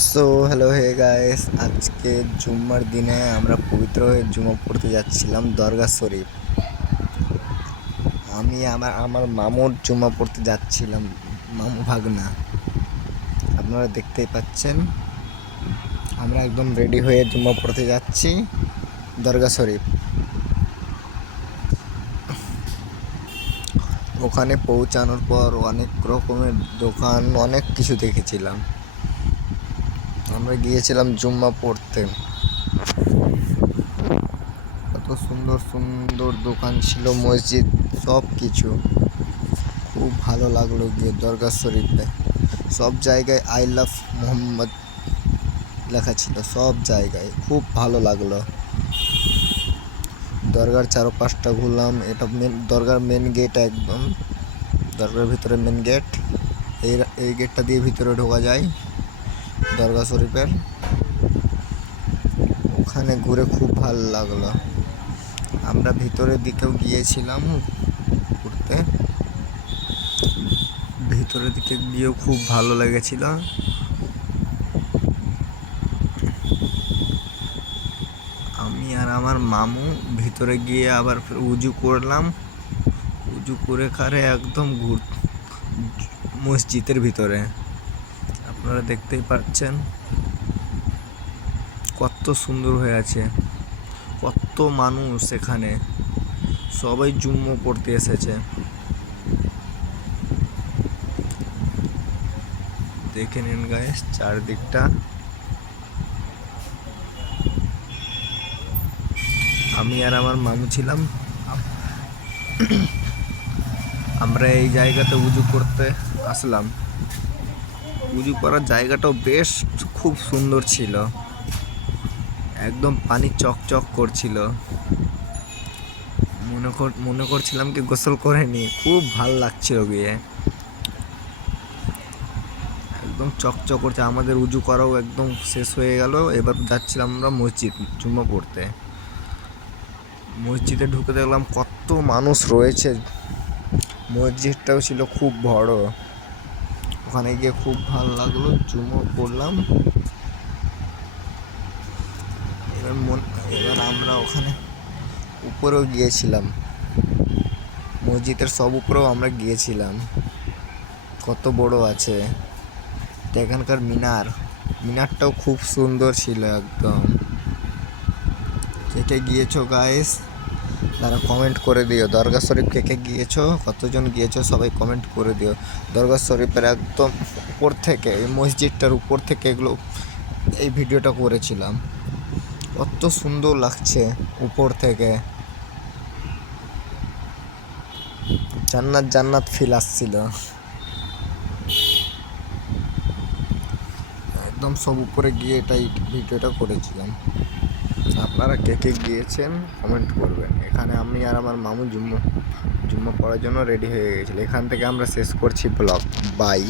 So hello hey guys আজকে জুম্মার দিনে আমরা পবিত্র হয়ে জুমা পড়তে যাচ্ছিলাম দরগা শরীফ। আমি আমার আমার মামুর জুমা পড়তে যাচ্ছিলাম, মামু ভাগনা। আপনারা দেখতেই পাচ্ছেন, আমরা একদম রেডি হয়ে জুমা পড়তে যাচ্ছি দরগা শরীফ। ওখানে পৌঁছানোর পর অনেক রকমের দোকান, অনেক কিছু দেখেছিলাম। আমরা গিয়েছিলাম জুম্মা পড়তে। কত সুন্দর সুন্দর দোকান ছিল, মসজিদ সব কিছু খুব ভালো লাগল গিয়ে দরগা শরীফে। সব জায়গায় আই লাভ মোহাম্মদ লেখা ছিল, সব জায়গায়। খুব ভালো লাগল। দরগার চারপাশটা ঘুরলাম, এটা মেন দরগার মেন গেট একদম। দরগার ভিতরে মেন গেট এই এই গেটটা দিয়ে ভিতরে ঢোকা যায়। দরগা শরীফের। ওখানে ঘুরে খুব ভালো লাগল। আমরা ভিতরের দিকেও গিয়েছিলাম ঘুরতে। ভিতরের দিকে গিয়েও খুব ভালো লেগেছিল। আমি আর আমার মামু ভিতরে গিয়ে আবার উজু করলাম। উজু করে কারে একদম ঘুর মসজিদের ভিতরে। আপনারা দেখতেই পাচ্ছেন কত সুন্দর হয়ে আছে, কত মানুষ এখানে, সবাই জুম্ম পড়তে এসেছে। দেখে নিন গায়ে চারদিকটা। আমি আর আমার মামু ছিলাম। আমরা এই জায়গাতে উজু করতে আসলাম। উজু করার জায়গাটাও বেশ খুব সুন্দর ছিল। একদম পানি চকচক করছিল। মনে মনে করছিলাম কি গোসল করে নি খুব ভালো লাগছিল গিয়ে। একদম চকচক করছে। আমাদের উজু করাও একদম শেষ হয়ে গেল। এবার যাচ্ছিলাম আমরা মসজিদ জুম্মা পড়তে। মসজিদে ঢুকে দেখলাম কত মানুষ রয়েছে। মসজিদটাও ছিল খুব বড়। ওখানে গিয়ে খুব ভালো লাগল জুমো করলাম। এবার মন, এবার আমরা ওখানে উপরেও গিয়েছিলাম। মসজিদের সব উপরেও আমরা গিয়েছিলাম। কত বড় আছে। এখানকার মিনার, মিনারটাও খুব সুন্দর ছিল একদম। কে গিয়েছো গাইস তারা কমেন্ট করে দিও। দরগা শরীফ কে কে গিয়েছো? কতজন গিয়েছো? সবাই কমেন্ট করে দিও। দরগা শরীফের একদম উপর থেকে, এই মসজিদটার উপর থেকে এগুলো, এই ভিডিওটা করেছিলাম। কত সুন্দর লাগছে উপর থেকে। জান্নাত জান্নাত ফিল আসছিল। একদম সব উপরে গিয়ে এটাই ভিডিওটা করেছিলাম। আপনারা কে কে গিয়েছেন কমেন্ট করবেন। এখানে আমি আর আমার মামু জুম্মা জুম্মা পড়ার জন্য রেডি হয়ে গেছিল। এখান থেকে আমরা শেষ করছি ব্লগ বাই